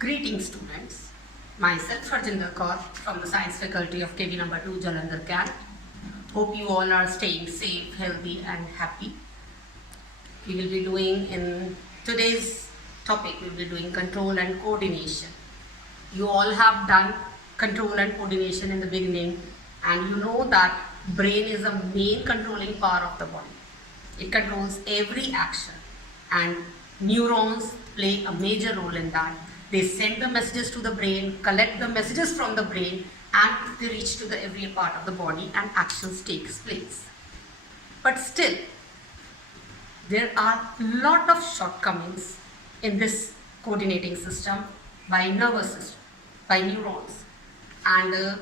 Greetings students, myself Harjinder Kaur from the Science Faculty of KV number 2 Jalandhar Camp. Hope you all are staying safe, healthy and happy. We will be doing in today's topic, we will be doing control and coordination. You all have done control and coordination in the beginning and you know that brain is a main controlling power of the body. It controls every action and neurons play a major role in that. They send the messages to the brain, collect the messages from the brain and they reach to the every part of the body and actions takes place. But still, there are a lot of shortcomings in this coordinating system by nervous system, by neurons. And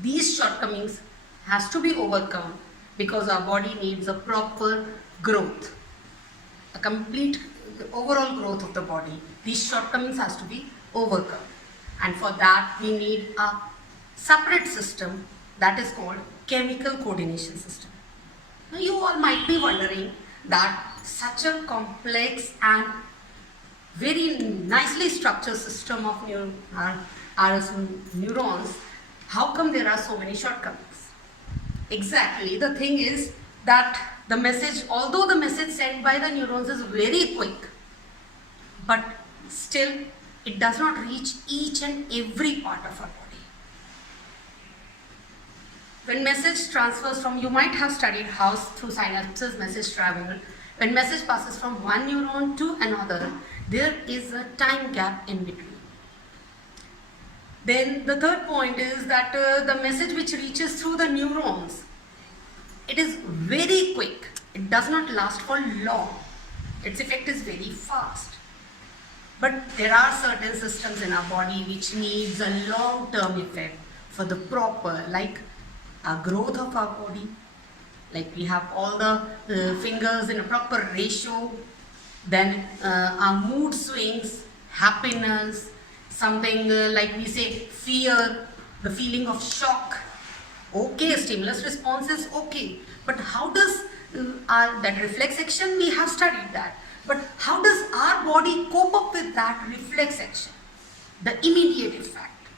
these shortcomings has to be overcome because our body needs a proper growth, a complete overall growth of the body. These shortcomings has to be overcome, and for that we need a separate system that is called chemical coordination system. Now you all might be wondering that such a complex and very nicely structured system of neurons, how come there are so many shortcomings? Exactly, the thing is that the message, although the message sent by the neurons is very quick, but still it does not reach each and every part of our body. When message transfers from, you might have studied how through synapses message travel. When message passes from one neuron to another, there is a time gap in between. Then the third point is that the message which reaches through the neurons, it is very quick. It does not last for long. Its effect is very fast. But there are certain systems in our body which needs a long-term effect for the proper, like growth of our body. Like we have all the fingers in a proper ratio. Then our mood swings, happiness, something like we say fear, the feeling of shock. Okay, stimulus response is okay, but how does that reflex action, we have studied that, but how does our body cope up with that reflex action, the immediate effect,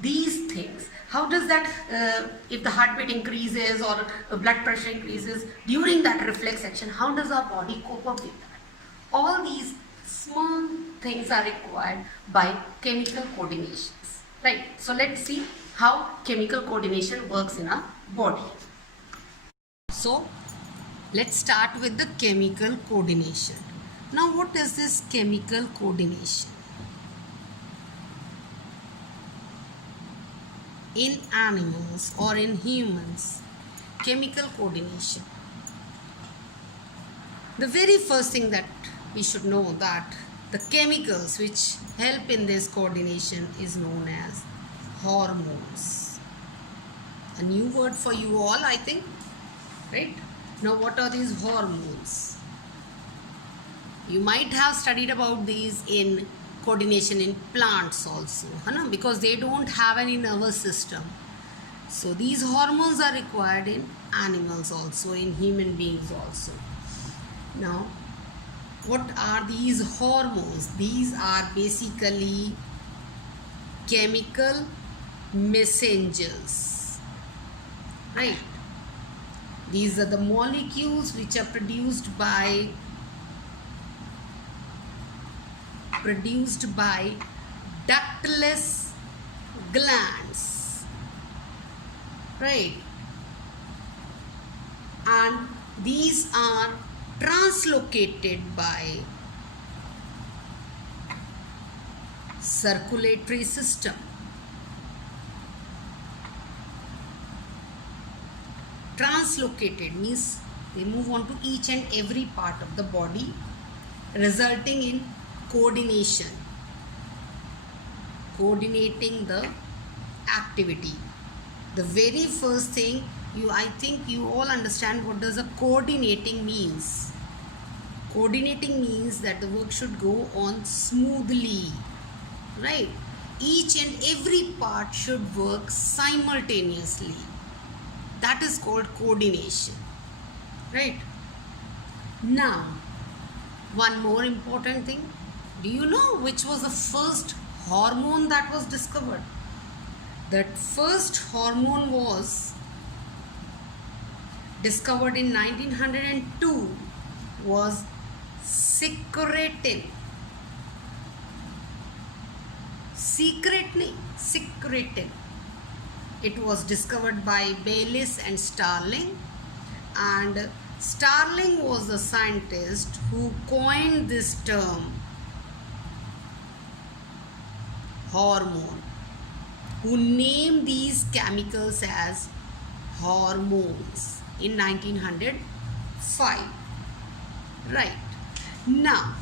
these things, how does that, if the heartbeat increases or blood pressure increases during that reflex action, how does our body cope up with that? All these small things are required by chemical coordinations, right? So let's see how chemical coordination works in our body. So let's start with the chemical coordination. Now what is this chemical coordination? In animals or in humans, chemical coordination. The very first thing that we should know that the chemicals which help in this coordination is known as hormones. A new word for you all, I think, right? Now what are these hormones? You might have studied about these in coordination in plants also, because they don't have any nervous system. So these hormones are required in animals also, in human beings also. Now what are these hormones? These are basically chemical messengers, right? These are the molecules which are produced by ductless glands, right? And these are translocated by circulatory system. Translocated means they move on to each and every part of the body, resulting in coordination, coordinating the activity. The very first thing, I think you all understand what does a coordinating means. Coordinating means that the work should go on smoothly, right? Each and every part should work simultaneously. That is called coordination, right? Now, one more important thing. Do you know which was the first hormone that was discovered. That first hormone was discovered in 1902 was secretin. Secretin. It was discovered by Bayliss and Starling, and Starling was the scientist who coined this term hormone, who named these chemicals as hormones in 1905. Right. Now,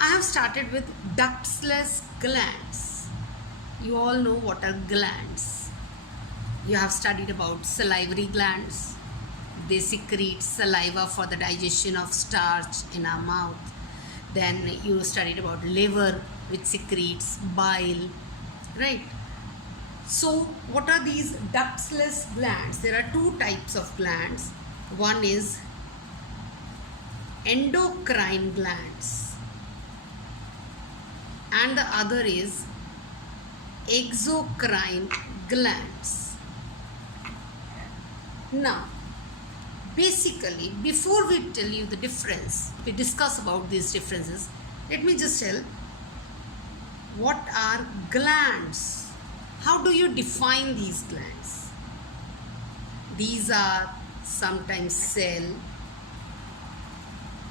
I have started with ductless glands. You all know what are glands. You have studied about salivary glands. They secrete saliva for the digestion of starch in our mouth. Then you studied about liver, which secretes bile. Right. So, what are these ductless glands? There are two types of glands. One is endocrine glands, and the other is exocrine glands. Now, basically, before we tell you the difference, we discuss about these differences, let me just tell what are glands. How do you define these glands? These are sometimes cell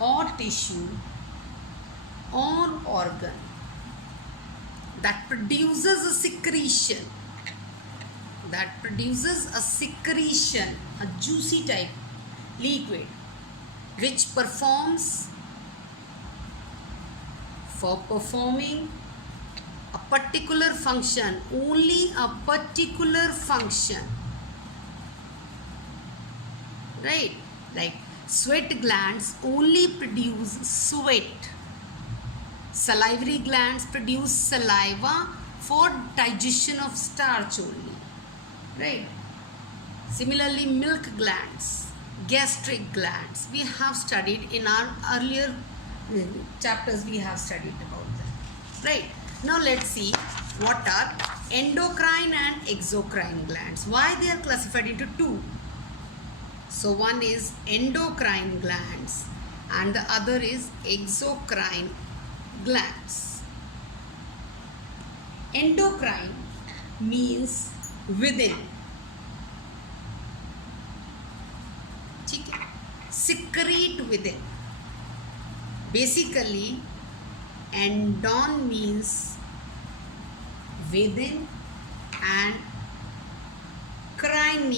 or tissue or organ that produces a secretion, a juicy type liquid, which performing a particular function, only a particular function, right? Like sweat glands only produce sweat. Salivary glands produce saliva for digestion of starch only, right? Similarly, milk glands, gastric glands, we have studied in our earlier chapters, we have studied about that, right? Now let's see what are endocrine and exocrine glands. Why they are classified into two? So one is endocrine glands and the other is exocrine glands. Endocrine means within. Secrete within. Basically, endon means within and crine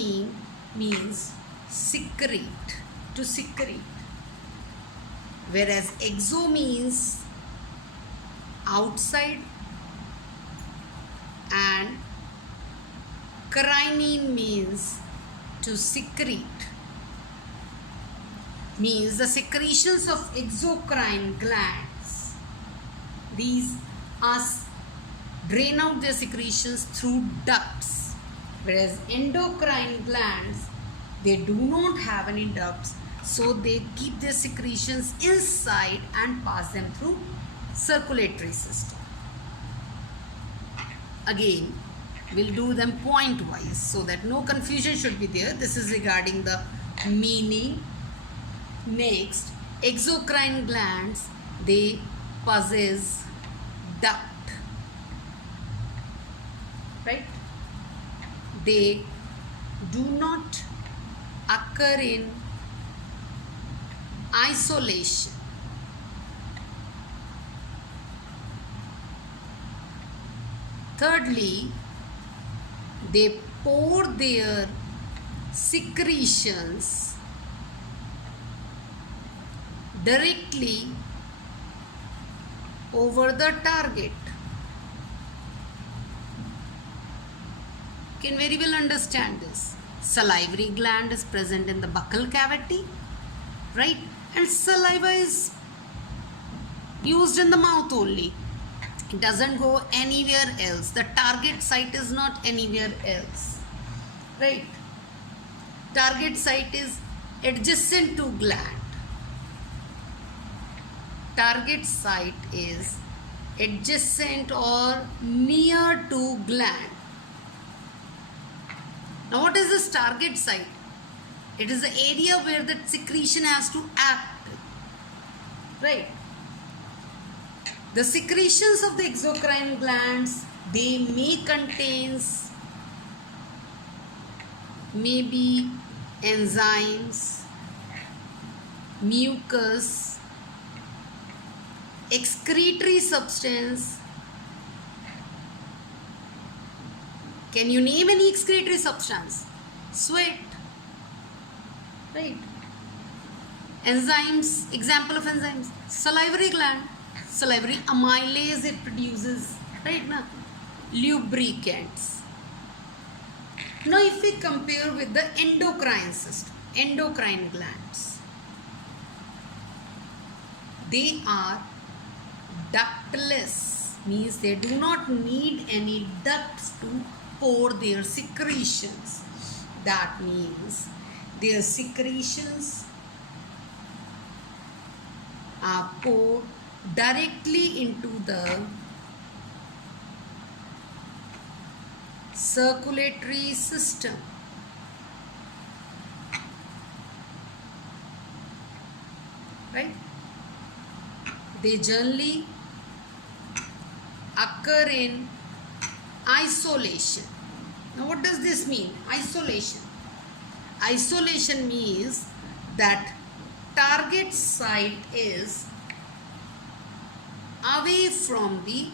means secrete, to secrete. Whereas exo means outside and crine means to secrete. Means the secretions of exocrine glands, these are drain out their secretions through ducts, whereas endocrine glands, they do not have any ducts, so they keep their secretions inside and pass them through circulatory system. Again, we'll do them point wise so that no confusion should be there. This is regarding the meaning. Next, exocrine glands, they possess duct, right? They do not occur in isolation. Thirdly, they pour their secretions directly over the target. You can very well understand this. Salivary gland is present in the buccal cavity, right? And saliva is used in the mouth only. It doesn't go anywhere else. The target site is not anywhere else, right? Target site is adjacent to gland. Target site is adjacent or near to gland. Now what is this target site? It is the area where the secretion has to act, right? The secretions of the exocrine glands, they may contains maybe enzymes, mucus, excretory substance. Can you name any excretory substance? Sweat, right? Enzymes, example of enzymes, salivary gland, salivary amylase it produces, right now? Lubricants. Now if we compare with the endocrine system, endocrine glands, they are ductless, means they do not need any ducts to pour their secretions. That means their secretions are poured directly into the circulatory system. Right? They generally occur in isolation. Now what does this mean? Isolation. Isolation means that target site is away from the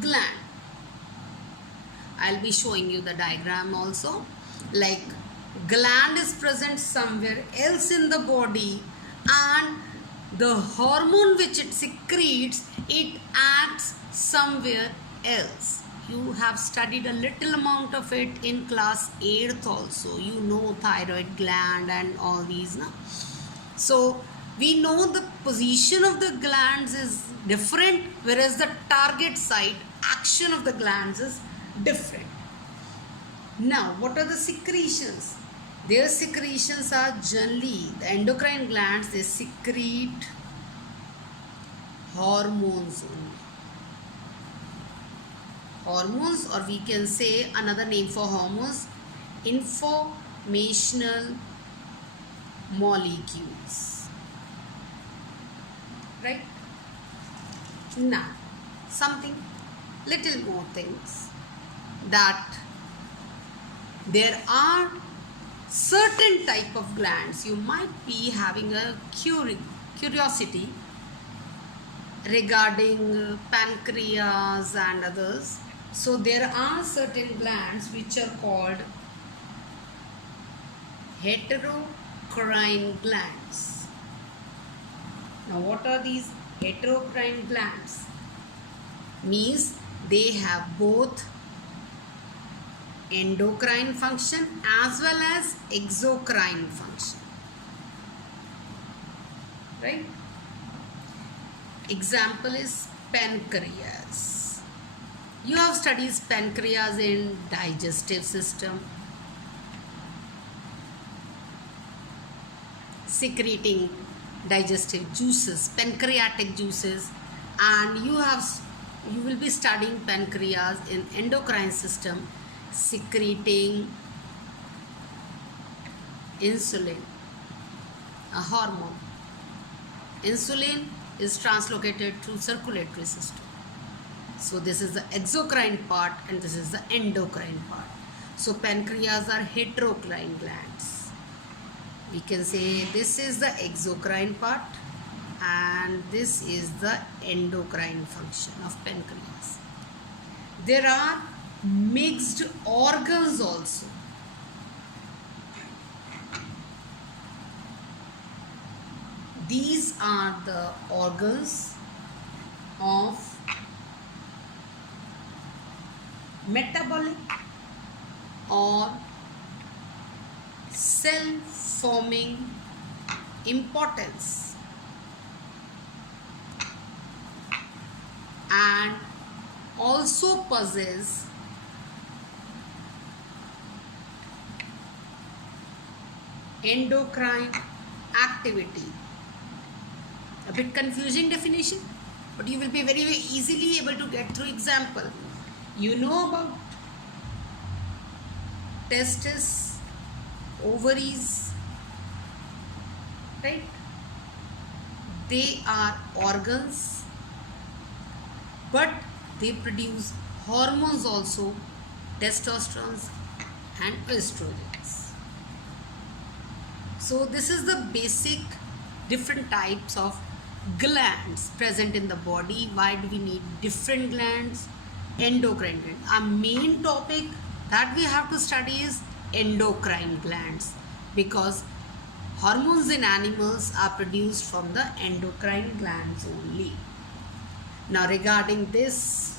gland. I'll be showing you the diagram also. Like gland is present somewhere else in the body, and the hormone which it secretes, it acts somewhere else. You have studied a little amount of it in class 8th also. You know thyroid gland and all these. No? So we know the position of the glands is different, whereas the target site, action of the glands is different. Now what are the secretions? Their secretions are generally, the endocrine glands, they secrete hormones only. Hormones, or we can say another name for hormones, informational molecules. Right? Now, something, little more things, that there are certain type of glands. You might be having a curiosity regarding pancreas and others. So there are certain glands which are called heterocrine glands. Now what are these heterocrine glands? Means they have both endocrine function as well as exocrine function. Right? Example is pancreas. You have studied pancreas in digestive system, secreting digestive juices, pancreatic juices, and you will be studying pancreas in endocrine system, secreting insulin, a hormone. Insulin is translocated through circulatory system. So this is the exocrine part and this is the endocrine part. So pancreas are heterocrine glands. We can say this is the exocrine part and this is the endocrine function of pancreas. There are mixed organs also. These are the organs of metabolic or cell forming importance and also possess endocrine activity. A bit confusing definition, but you will be very, very easily able to get through example. You know about testes, ovaries, right? They are organs, but they produce hormones also, testosterone and estrogens. So this is the basic different types of glands present in the body. Why do we need different glands? Endocrine gland. Our main topic that we have to study is endocrine glands, because hormones in animals are produced from the endocrine glands only. Now regarding this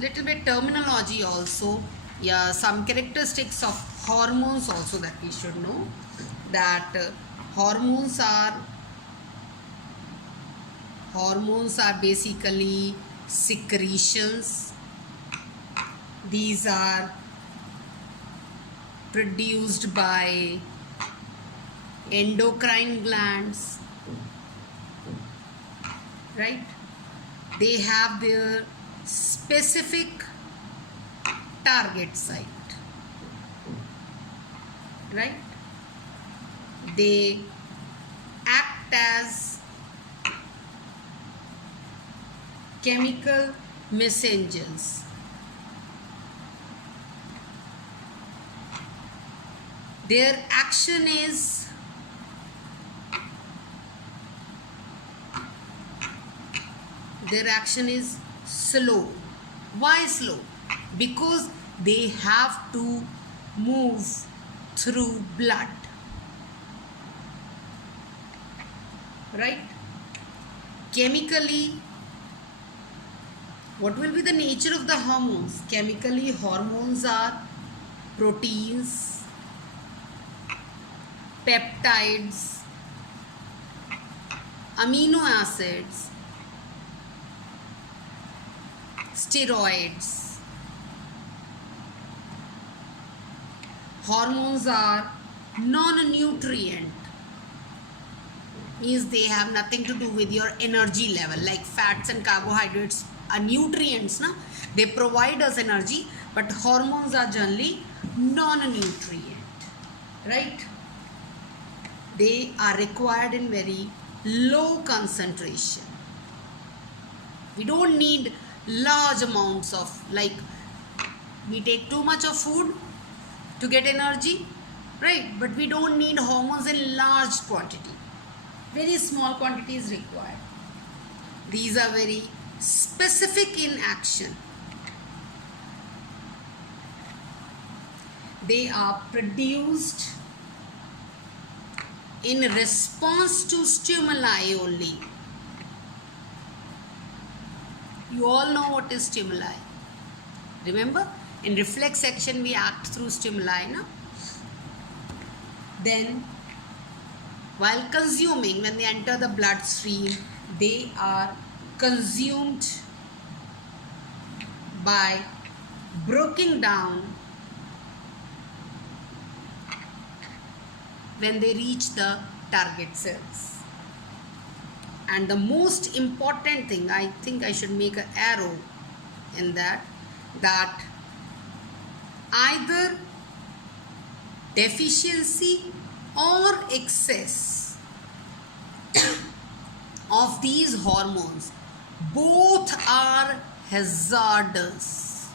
little bit terminology also, yeah, some characteristics of hormones also that we should know, that hormones are basically secretions. These are produced by endocrine glands, right? They have their specific target site, right? They act as chemical messengers. Their action is slow. Why slow? Because they have to move through blood, right? Chemically, what will be the nature of the hormones? Chemically, hormones are proteins, peptides, amino acids, steroids. Hormones are non-nutrient, means they have nothing to do with your energy level. Like fats and carbohydrates are nutrients, na? They provide us energy, but hormones are generally non-nutrient, right? They are required in very low concentration. We don't need large amounts of, like we take too much of food to get energy, right? But we don't need hormones in large quantity. Very small quantity is required. These are very specific in action. They are produced in response to stimuli only. You all know what is stimuli. Remember, in reflex action we act through stimuli, no? Then while consuming, when they enter the bloodstream, they are consumed by breaking down when they reach the target cells. And the most important thing, I think I should make an arrow in that either deficiency or excess of these hormones, both are hazardous.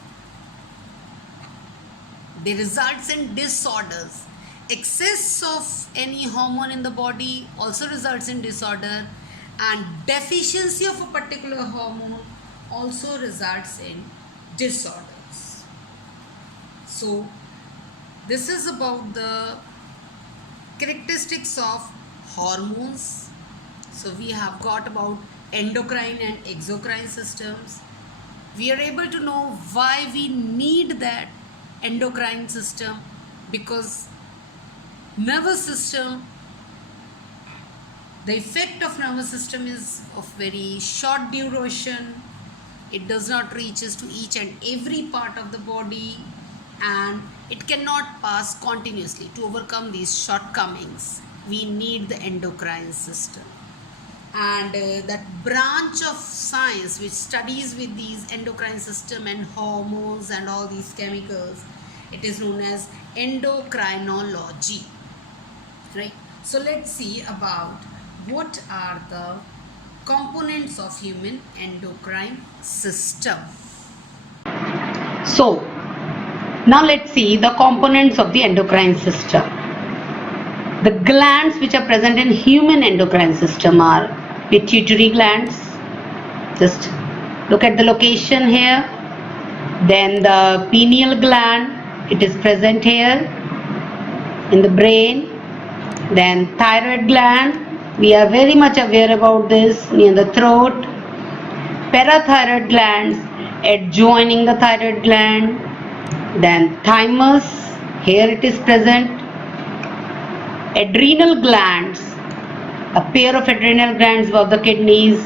They result in disorders. Excess of any hormone in the body also results in disorder, and deficiency of a particular hormone also results in disorders. So this is about the characteristics of hormones. So we have got about endocrine and exocrine systems. We are able to know why we need that endocrine system, because nervous system, the effect of nervous system is of very short duration. It does not reach us to each and every part of the body, and it cannot pass continuously. To overcome these shortcomings, we need the endocrine system. and that branch of science which studies with these endocrine system and hormones and all these chemicals, it is known as endocrinology, right? So let's see about what are the components of human endocrine system. So now let's see the components of the endocrine system. The glands which are present in human endocrine system are pituitary glands. Just look at the location here. Then the pineal gland, it is present here in the brain. Then thyroid gland, we are very much aware about this, near the throat. Parathyroid glands adjoining the thyroid gland. Then thymus, here it is present. Adrenal glands, a pair of adrenal glands above the kidneys.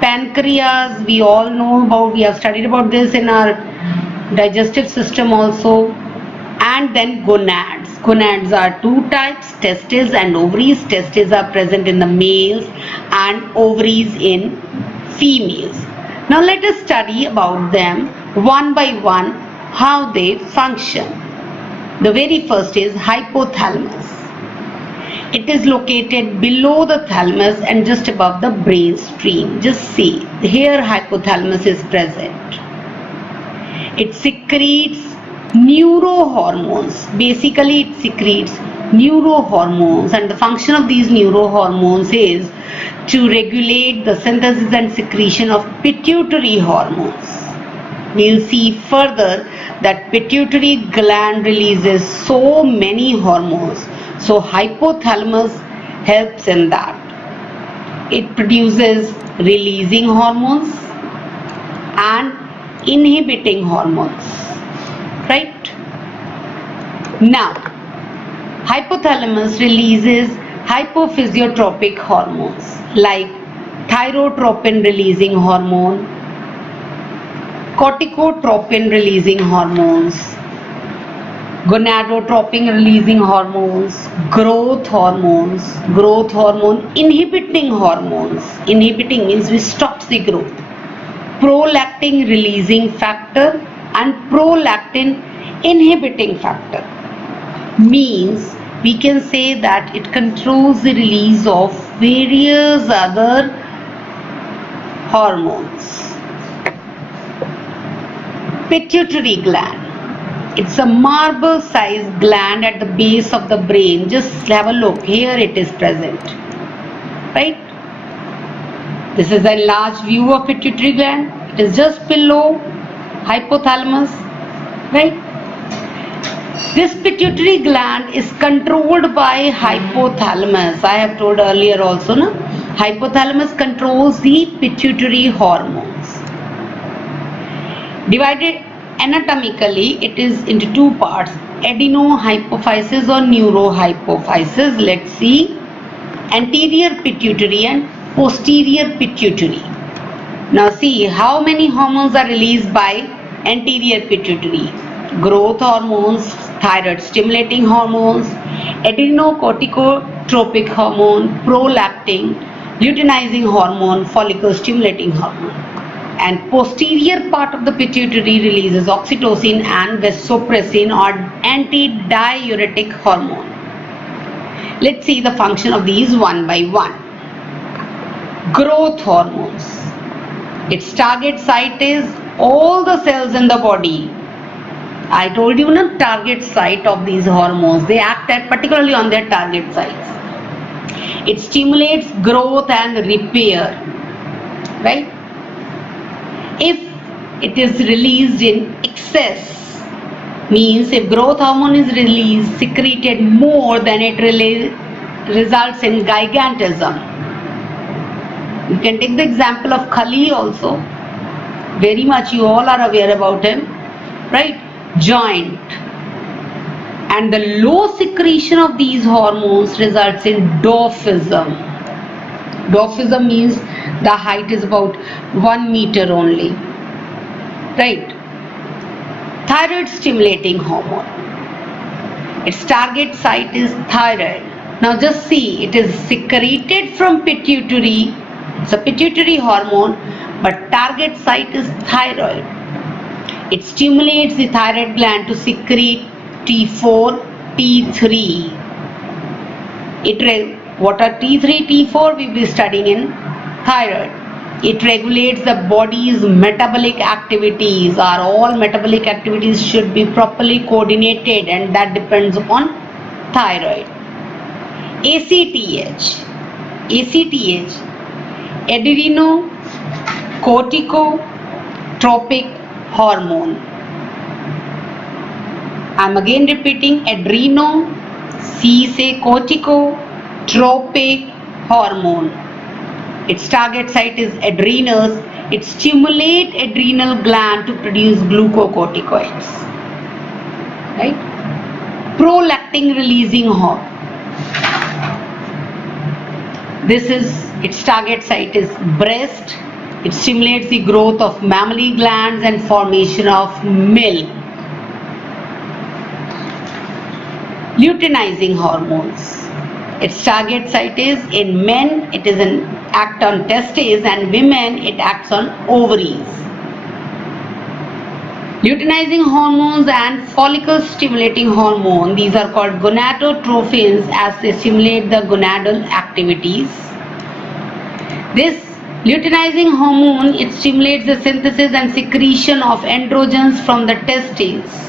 Pancreas, we all know about, we have studied about this in our digestive system also. And then gonads. Gonads are two types, testes and ovaries. Testes are present in the males and ovaries in females. Now let us study about them one by one, how they function. The very first is hypothalamus. It is located below the thalamus and just above the brain stream. Just see, here hypothalamus is present. It secretes neurohormones. Basically, it secretes neurohormones, and the function of these neurohormones is to regulate the synthesis and secretion of pituitary hormones. We will see further that pituitary gland releases so many hormones. So hypothalamus helps in that. It produces releasing hormones and inhibiting hormones, right? Now, hypothalamus releases hypophysiotropic hormones like thyrotropin releasing hormone, corticotropin releasing hormones, gonadotropin releasing hormones, growth hormone inhibiting hormones. Inhibiting means we stop the growth. Prolactin releasing factor and prolactin inhibiting factor. Means we can say that it controls the release of various other hormones. Pituitary gland. It's a marble-sized gland at the base of the brain. Just have a look. Here it is present. Right? This is a large view of pituitary gland. It is just below hypothalamus. Right? This pituitary gland is controlled by hypothalamus. I have told earlier also, no? Hypothalamus controls the pituitary hormones. Divided anatomically, it is into two parts, adenohypophysis or neurohypophysis. Let's see, anterior pituitary and posterior pituitary. Now see how many hormones are released by anterior pituitary. Growth hormones, thyroid stimulating hormones, adrenocorticotropic hormone, prolactin, luteinizing hormone, follicle stimulating hormone. And posterior part of the pituitary releases oxytocin and vasopressin or antidiuretic hormone. Let's see the function of these one by one. Growth hormones. Its target site is all the cells in the body. I told you the target site of these hormones. They act at particularly on their target sites. It stimulates growth and repair. Right? If it is released in excess, means if growth hormone is released, secreted more than it results in gigantism. You can take the example of Khali also. Very much you all are aware about him, right? Giant. And the low secretion of these hormones results in dwarfism. Dwarfism means the height is about 1 meter only, right? Thyroid stimulating hormone. Its target site is thyroid. Now just see, it is secreted from pituitary. It's a pituitary hormone, but target site is thyroid. It stimulates the thyroid gland to secrete T4, T3. What are T3, T4? We will be studying in thyroid. It regulates the body's metabolic activities. All metabolic activities should be properly coordinated, and that depends upon thyroid. ACTH, adrenocorticotropic hormone. I'm again repeating, adreno, C से corticotropic hormone. Its target site is adrenals. It stimulates adrenal gland to produce glucocorticoids. Right? Prolactin releasing hormone. Its target site is breast. It stimulates the growth of mammary glands and formation of milk. Luteinizing hormones. Its target site is, in men it is an act on testes, and women it acts on ovaries. Luteinizing hormones and follicle stimulating hormone, these are called gonadotropins as they stimulate the gonadal activities. This luteinizing hormone, it stimulates the synthesis and secretion of androgens from the testes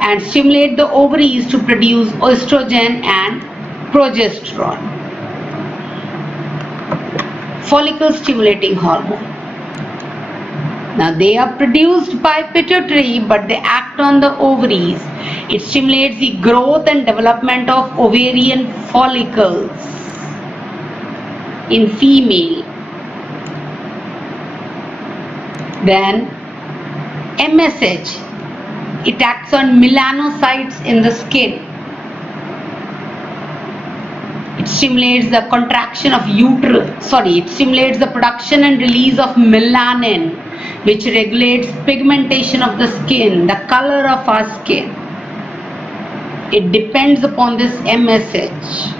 and stimulate the ovaries to produce estrogen and progesterone. Follicle stimulating hormone. Now they are produced by pituitary, but they act on the ovaries. It stimulates the growth and development of ovarian follicles in female. Then MSH, it acts on melanocytes in the skin. It stimulates the contraction of it stimulates the production and release of melanin, which regulates pigmentation of the skin, the color of our skin. It depends upon this MSH.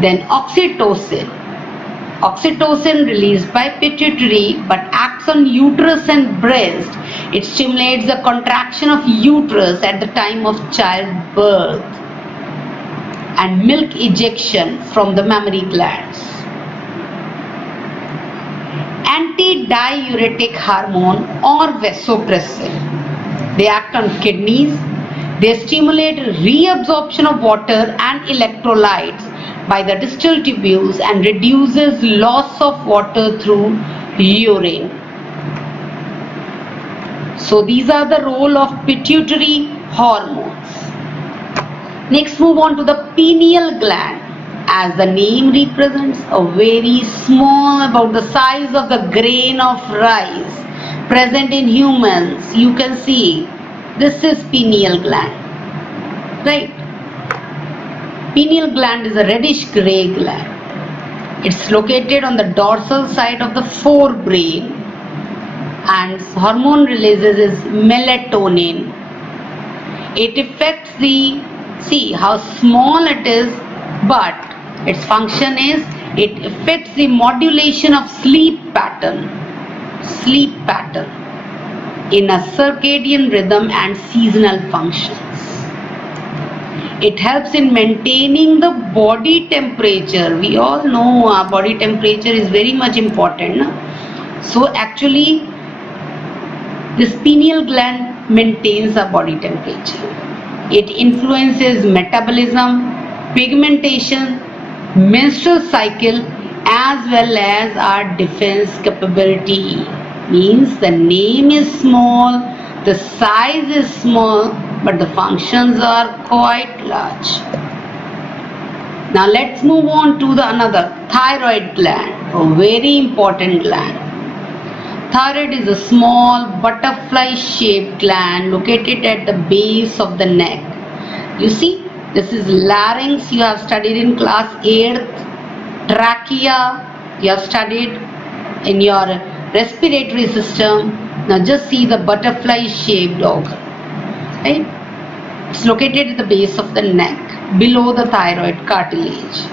Then oxytocin. Oxytocin released by pituitary but acts on uterus and breast. It stimulates the contraction of uterus at the time of childbirth and milk ejection from the mammary glands. Antidiuretic hormone or vasopressin. They act on kidneys. They stimulate reabsorption of water and electrolytes by the distal tubules and reduces loss of water through urine. So these are the role of pituitary hormones. Next, move on to the pineal gland. As the name represents, a very small, about the size of the grain of rice, present in humans. You can see this is pineal gland, right? Pineal gland is a reddish grey gland. It's located on the dorsal side of the forebrain, and hormone releases is melatonin. It affects see how small it is, but its function is it affects the modulation of sleep pattern in a circadian rhythm and seasonal functions. It helps in maintaining the body temperature. We all know our body temperature is very much important. No? So actually this pineal gland maintains our body temperature. It influences metabolism, pigmentation, menstrual cycle, as well as our defense capability. Means the name is small, the size is small, but the functions are quite large. Now let's move on to another thyroid gland, a very important gland. Thyroid is a small butterfly shaped gland located at the base of the neck. You see, this is larynx, you have studied in class 8th, trachea, you have studied in your respiratory system. Now just see the butterfly shaped organ, right? It's located at the base of the neck. below the thyroid cartilage.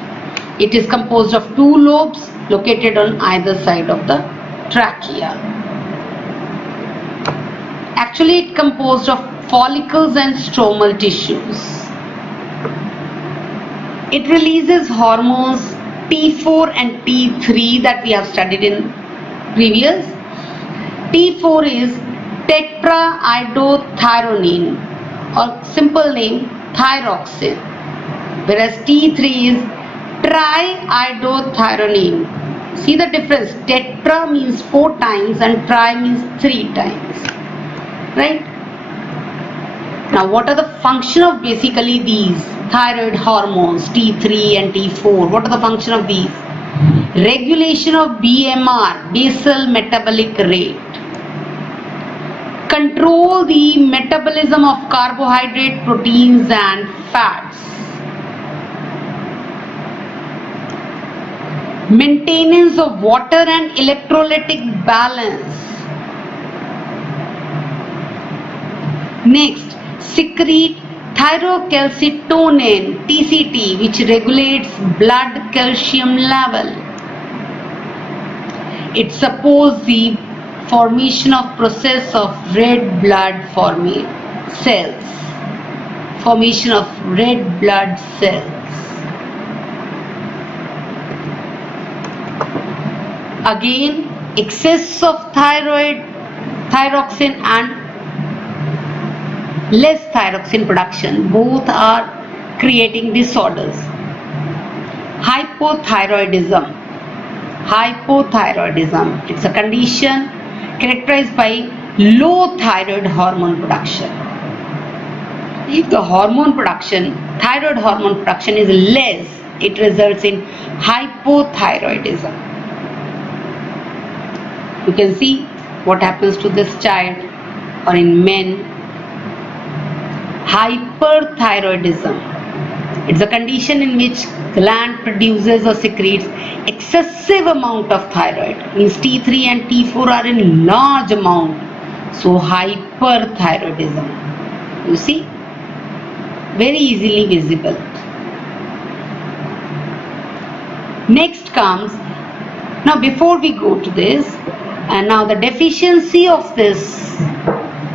It is composed of two lobes located on either side of the trachea. Actually, it composed of follicles and stromal tissues. It releases hormones T4 and T3 that we have studied in previous. T4 is tetraiodothyronine, or simple name thyroxine, whereas T3 is triiodothyronine. See the difference? Tetra means 4 times and tri means 3 times, right? Now what are the function of basically these thyroid hormones T3 and T4? What are the function of these? Regulation of BMR, basal metabolic rate. Control the metabolism of carbohydrate, proteins and fats. Maintenance of water and electrolytic balance. Next, secrete thyrocalcitonin TCT, which regulates blood calcium level. It supports the formation of process of red blood cells. Formation of red blood cells. Again, excess of thyroxine and less thyroxine production, both are creating disorders. Hypothyroidism. Hypothyroidism, it's a condition characterized by low thyroid hormone production. If the thyroid hormone production is less, it results in hypothyroidism. You can see what happens to this child, or in men. Hyperthyroidism, it's a condition in which gland produces or secretes excessive amount of thyroid, means T3 and T4 are in large amount, so hyperthyroidism. You see, very easily visible. Next comes, now before we go to this, and now the deficiency of this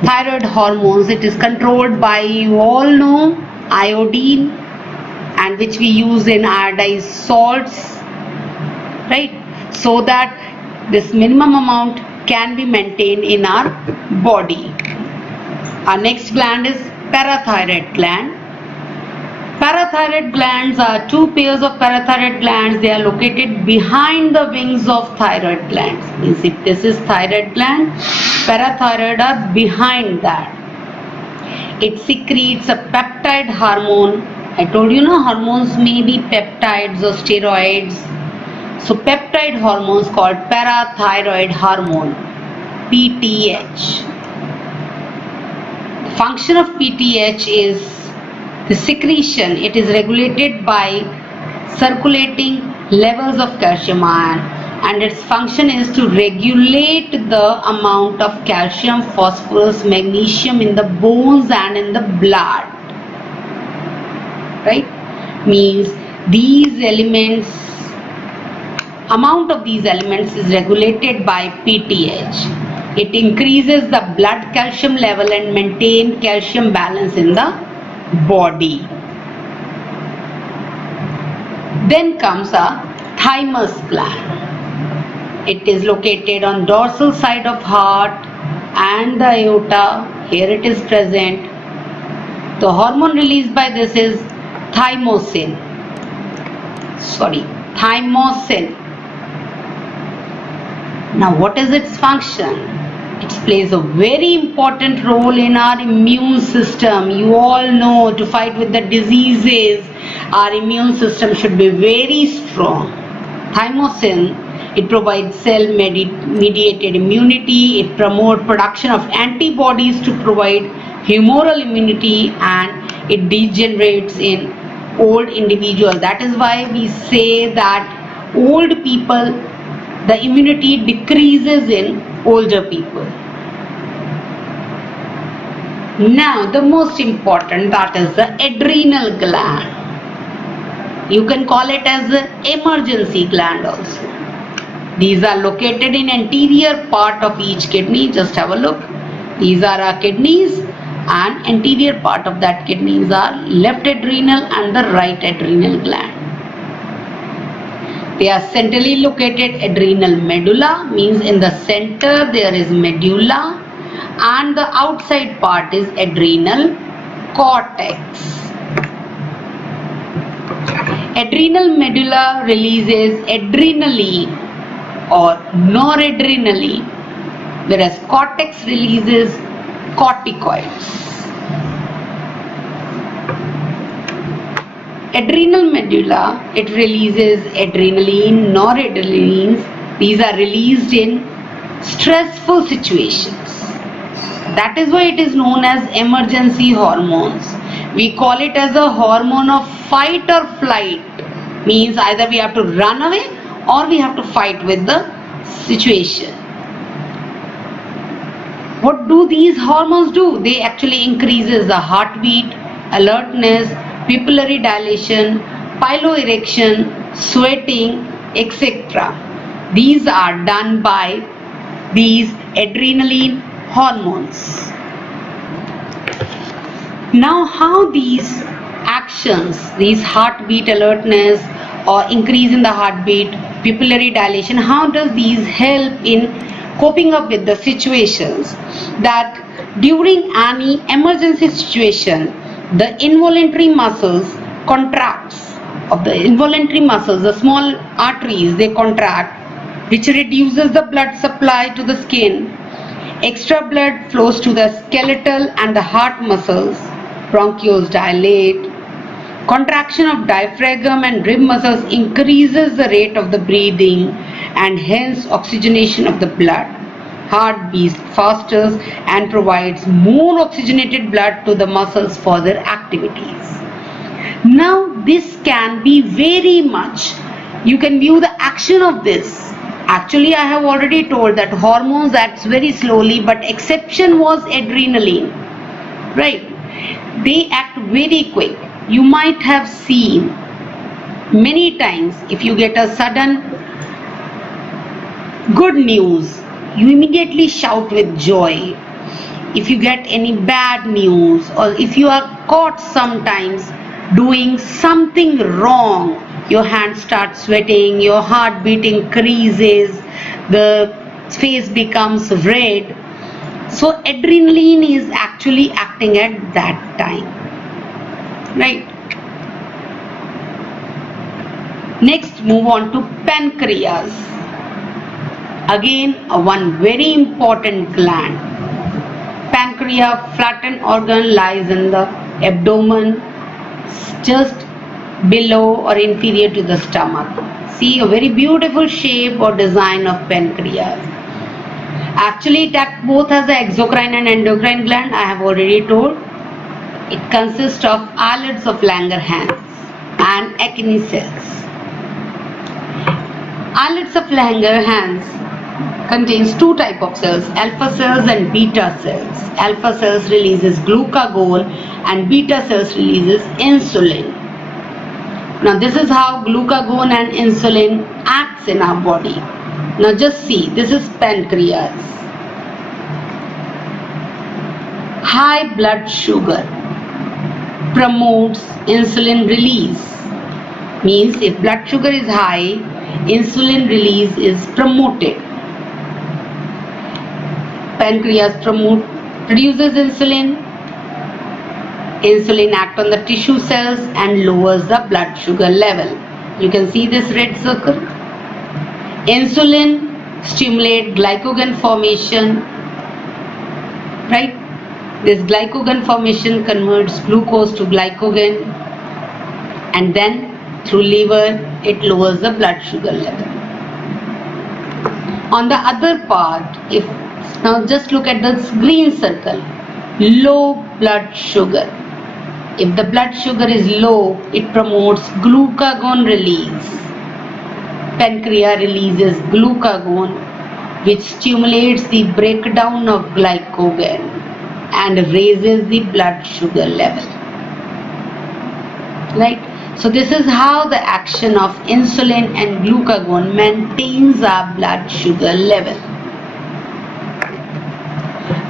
thyroid hormones, it is controlled by, you all know, iodine, and which we use in iodized salts, right? So that this minimum amount can be maintained in our body. Our next gland is parathyroid gland. Parathyroid glands are two pairs of parathyroid glands. They are located behind the wings of thyroid glands. Means if this is thyroid gland, parathyroid are behind that. It secretes a peptide hormone. I told you, no, hormones may be peptides or steroids. So peptide hormones called parathyroid hormone, PTH. The function of PTH is the secretion. It is regulated by circulating levels of calcium ion, and its function is to regulate the amount of calcium, phosphorus, magnesium in the bones and in the blood, right? Means these elements, amount of these elements is regulated by PTH. It increases the blood calcium level and maintain calcium balance in the body. Then comes a thymus gland. It is located on dorsal side of heart and the aorta. Here it is present. The hormone released by this is thymosin. Now what is its function? It plays a very important role in our immune system. You all know, to fight with the diseases, our immune system should be very strong. Thymosin, it provides cell-mediated immunity. It promotes production of antibodies to provide humoral immunity, and it degenerates in old individuals. That is why we say that old people, the immunity decreases in older people. Now the most important, that is the adrenal gland. You can call it as the emergency gland also. These are located in anterior part of each kidney. Just have a look. These are our kidneys, and anterior part of that kidneys are left adrenal and the right adrenal gland. They are centrally located adrenal medulla, means in the center there is medulla, and the outside part is adrenal cortex. Adrenal medulla releases adrenaline or noradrenaline, whereas cortex releases corticoids. Adrenal medulla, it releases adrenaline, noradrenaline. These are released in stressful situations. That is why it is known as emergency hormones. We call it as a hormone of fight or flight. Means either we have to run away or we have to fight with the situation. What do these hormones do? They actually increases the heartbeat, alertness, pupillary dilation, piloerection, sweating, etc. These are done by these adrenaline hormones. Now, how these actions, these heartbeat alertness or increase in the heartbeat, pupillary dilation, how does these help in coping up with the situations? That during any emergency situation, the involuntary muscles contracts of the involuntary muscles, the small arteries, they contract, which reduces the blood supply to the skin. Extra blood flows to the skeletal and the heart muscles. Bronchioles dilate. Contraction of diaphragm and rib muscles increases the rate of the breathing and hence oxygenation of the blood. Heart beats faster and provides more oxygenated blood to the muscles for their activities. Now this can be very much, you can view the action of this. Actually, I have already told that hormones acts very slowly, but exception was adrenaline, right? They act very quick. You might have seen many times if you get a sudden good news, you immediately shout with joy. If you get any bad news or if you are caught sometimes doing something wrong, your hands start sweating, your heartbeat increases, the face becomes red. So adrenaline is actually acting at that time, right? Next, move on to pancreas. Again, one very important gland. Pancreas, flattened organ, lies in the abdomen, just below or inferior to the stomach. See a very beautiful shape or design of pancreas. Actually, it acts both as the exocrine and endocrine gland. I have already told. It consists of islets of Langerhans and acne cells. Islets of Langerhans contains two types of cells, alpha cells and beta cells. Alpha cells releases glucagon and beta cells releases insulin. Now this is how glucagon and insulin acts in our body. Now just see, this is pancreas. High blood sugar promotes insulin release. Means if blood sugar is high, insulin release is promoted. Pancreas produces insulin. Insulin acts on the tissue cells and lowers the blood sugar level. You can see this red circle. Insulin stimulates glycogen formation, right? This glycogen formation converts glucose to glycogen, and then through liver it lowers the blood sugar level. On the other part, if now just look at this green circle, low blood sugar. If the blood sugar is low, it promotes glucagon release. Pancreas releases glucagon, which stimulates the breakdown of glycogen and raises the blood sugar level. Right? So this is how the action of insulin and glucagon maintains our blood sugar level.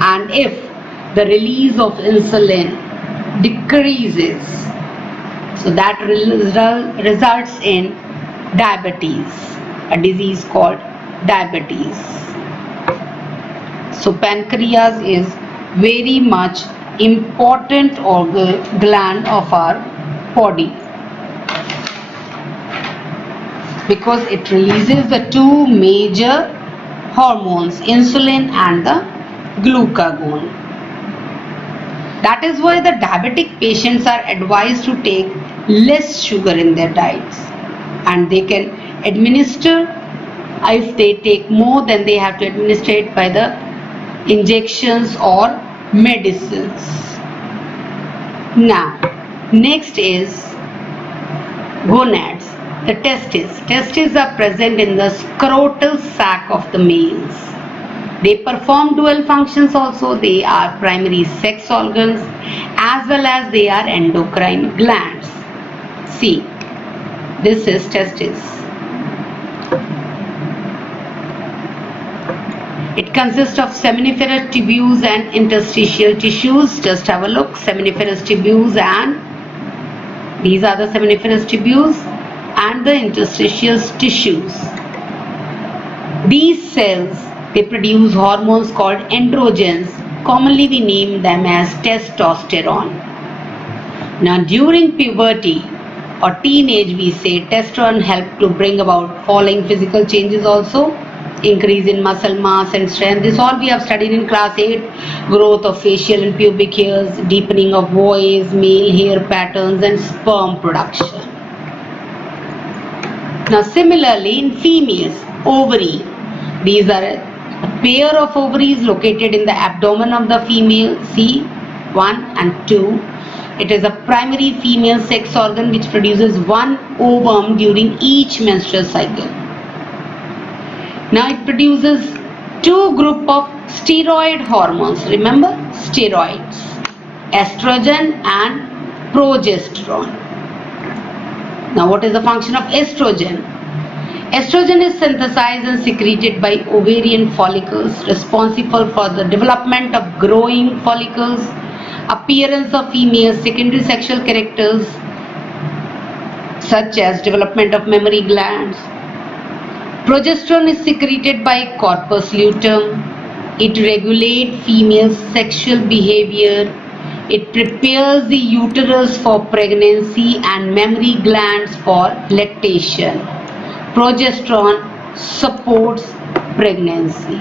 And if the release of insulin decreases, so that results in diabetes, a disease called diabetes. So pancreas is very much important gland of our body, because it releases the two major hormones, insulin and the glucagon. That is why the diabetic patients are advised to take less sugar in their diets, and they can administer, if they take more, then they have to administer it by the injections or medicines. Now, next is gonads, the testes. Testes are present in the scrotal sac of the males. They perform dual functions also. They are primary sex organs as well as they are endocrine glands. See, this is testis. It consists of seminiferous tubules and interstitial tissues. Just have a look. Seminiferous tubules, and these are the seminiferous tubules and the interstitial tissues. These cells, they produce hormones called androgens. Commonly we name them as testosterone. Now during puberty or teenage, we say testosterone help to bring about following physical changes also: increase in muscle mass and strength. This all we have studied in class 8. Growth of facial and pubic hairs, deepening of voice, male hair patterns, and sperm production. Now similarly in females, ovary. These are a pair of ovaries located in the abdomen of the female. See, 1 and 2. It is a primary female sex organ which produces one ovum during each menstrual cycle. Now it produces two group of steroid hormones. Remember, steroids, estrogen and progesterone. Now what is the function of estrogen? Estrogen is synthesized and secreted by ovarian follicles, responsible for the development of growing follicles, appearance of female secondary sexual characters such as development of mammary glands. Progesterone is secreted by corpus luteum. It regulates female sexual behavior. It prepares the uterus for pregnancy and mammary glands for lactation. Progesterone supports pregnancy.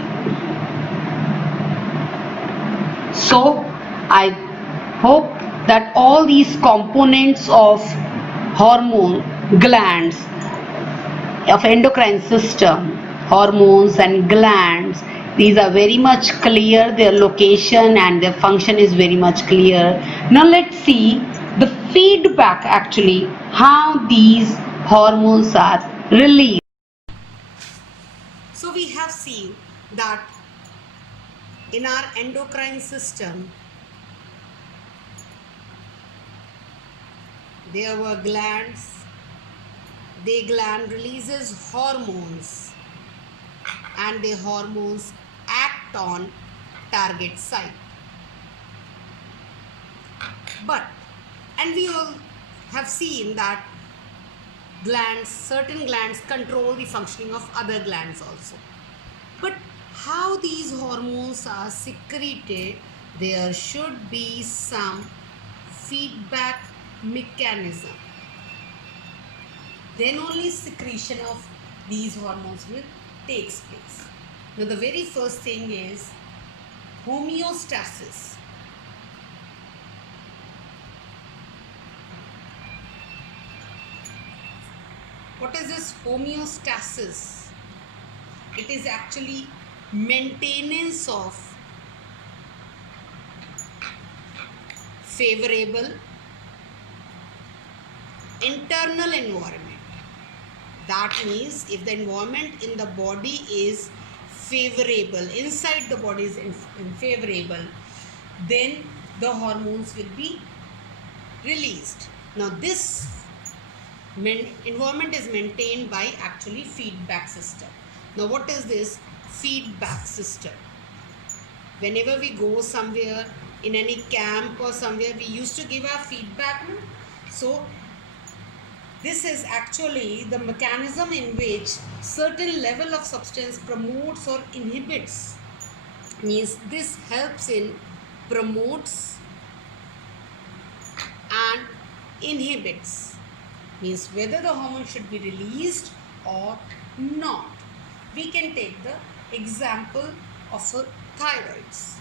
So, I hope that all these components of hormone glands of endocrine system, hormones and glands, these are very much clear. Their location and their function is very much clear. Now let's see the feedback, actually, how these hormones are released. So we have seen that in our endocrine system there were glands. The gland releases hormones and the hormones act on target site. And we all have seen that certain glands control the functioning of other glands also. But how these hormones are secreted, there should be some feedback mechanism. Then only secretion of these hormones will take place. Now the very first thing is homeostasis. What is this homeostasis? It is actually maintenance of favorable internal environment. That means if the environment in the body is favorable, inside the body is favorable, then the hormones will be released. Now this environment is maintained by actually feedback system. Now what is this feedback system? Whenever we go somewhere in any camp or somewhere, we used to give our feedback, no? So this is actually the mechanism in which certain level of substance promotes or inhibits. Means this helps in promotes and inhibits. Means whether the hormone should be released or not. We can take the example of a thyroids.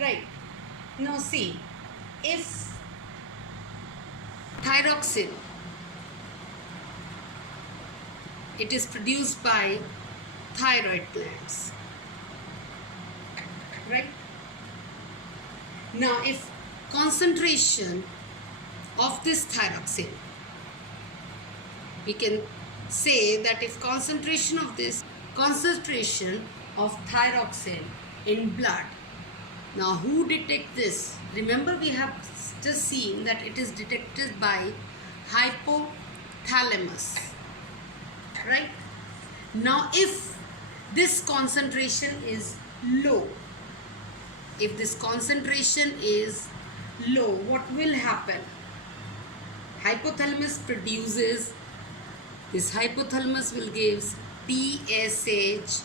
Right. Now see, if thyroxine, it is produced by thyroid glands. Right. Now if concentration of this thyroxine, we can say that if concentration of thyroxine in blood, now who detect this? Remember, we have just seen that it is detected by hypothalamus, right? Now if this concentration is low, what will happen? Hypothalamus will give TSH,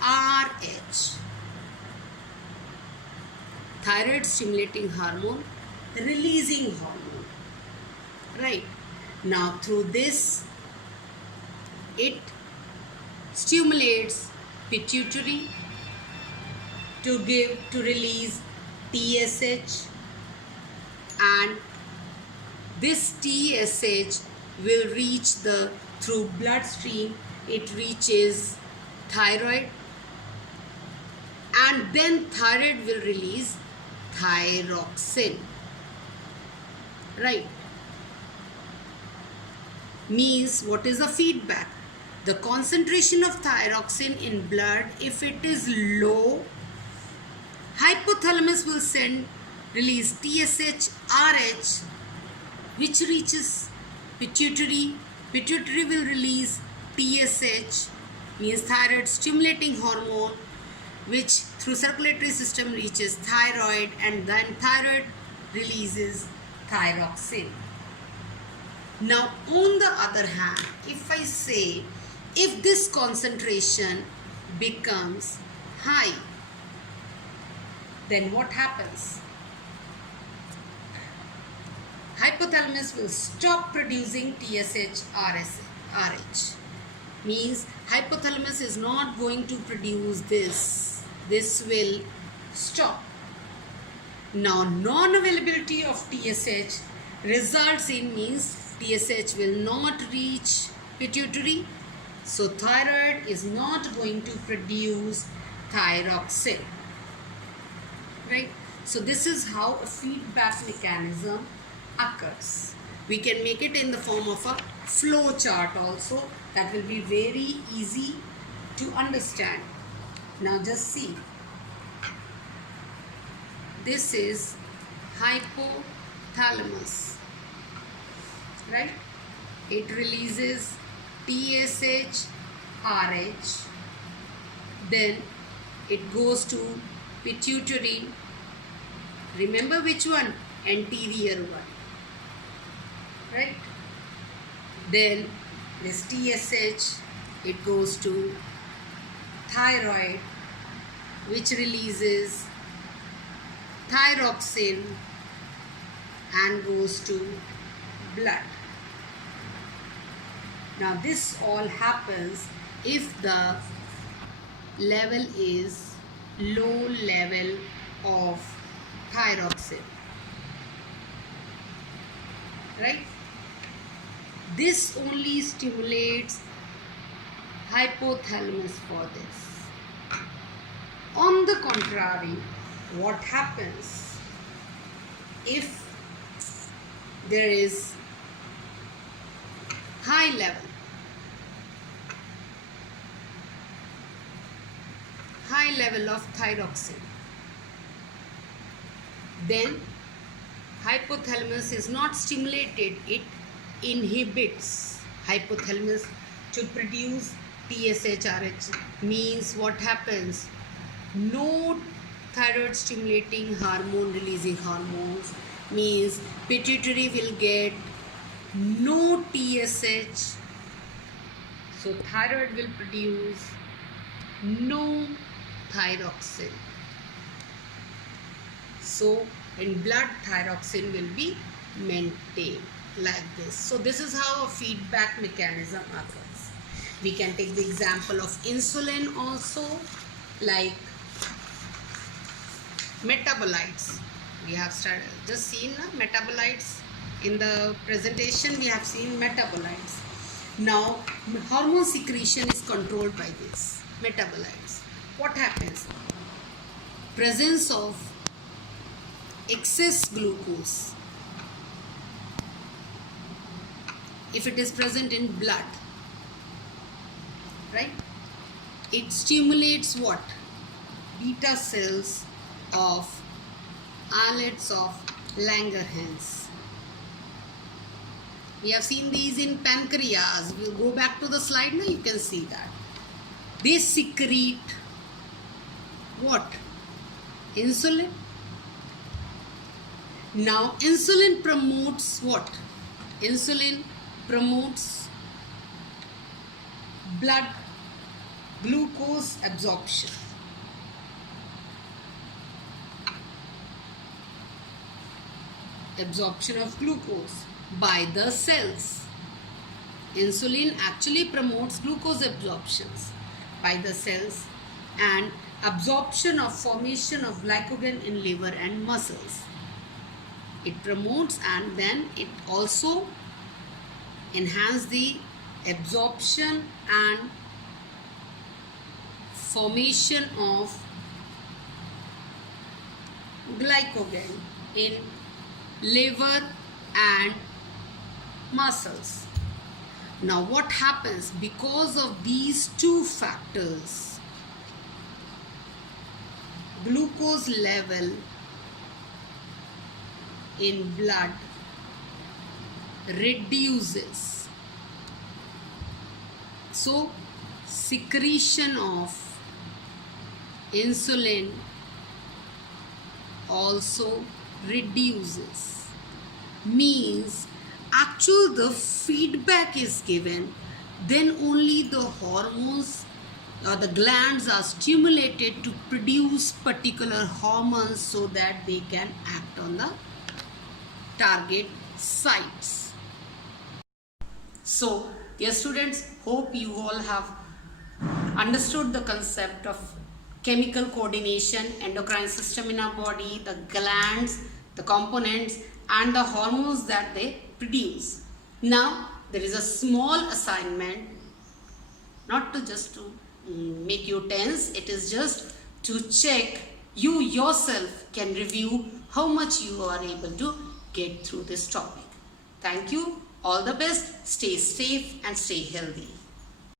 RH, thyroid stimulating hormone, releasing hormone, right? Now through this, it stimulates pituitary to release TSH, and this TSH will reach through bloodstream, it reaches thyroid, and then thyroid will release thyroxine, right? Means what is the feedback? The concentration of thyroxine in blood, if it is low, hypothalamus will release TSH, RH, which reaches pituitary. Pituitary will release TSH, means thyroid stimulating hormone, which through circulatory system reaches thyroid, and then thyroid releases thyroxine. Now on the other hand, if I say, if this concentration becomes high, then what happens? Hypothalamus will stop producing TSH, RH. Means hypothalamus is not going to produce this. This will stop. Now non-availability of TSH results in, means TSH will not reach pituitary. So thyroid is not going to produce thyroxine. Right? So this is how a feedback mechanism occurs. We can make it in the form of a flow chart also. That will be very easy to understand. Now just see. This is hypothalamus, right? It releases TSH, RH. Then it goes to pituitary. Remember which one? Anterior one. Right? Then this TSH, it goes to thyroid, which releases thyroxine and goes to blood. Now this all happens if the level is low level of thyroxine. Right? This only stimulates hypothalamus for this. On the contrary, what happens if there is high level of thyroxine? Then hypothalamus is not stimulated, it inhibits hypothalamus to produce TSHRH. Means what happens? No thyroid stimulating hormone releasing hormones, means pituitary will get no TSH, so thyroid will produce no thyroxine. So in blood thyroxine will be maintained like this. So this is how a feedback mechanism occurs. We can take the example of insulin also, like metabolites. We have just seen metabolites in the presentation. We have seen metabolites. Now hormone secretion is controlled by this metabolites. What happens? Presence of excess glucose, if it is present in blood, right, it stimulates what? Beta cells of islets of Langerhans. We have seen these in pancreas. We'll go back to the slide now, you can see that. They secrete what? Insulin. Now insulin promotes what? Insulin promotes blood glucose absorption. Absorption of glucose by the cells. Insulin actually promotes glucose absorptions by the cells and absorption of formation of glycogen in liver and muscles. It promotes and then it also enhances the absorption and formation of glycogen in liver and muscles. Now what happens? Because of these two factors, glucose level in blood reduces. So secretion of insulin also reduces. Means actual the feedback is given, then only the hormones or the glands are stimulated to produce particular hormones so that they can act on the target sites. So dear students, hope you all have understood the concept of chemical coordination, endocrine system in our body, the glands, the components and the hormones that they produce. Now there is a small assignment, not to just to make you tense, it is just to check you yourself can review how much you are able to get through this topic. Thank you, all the best, stay safe and stay healthy.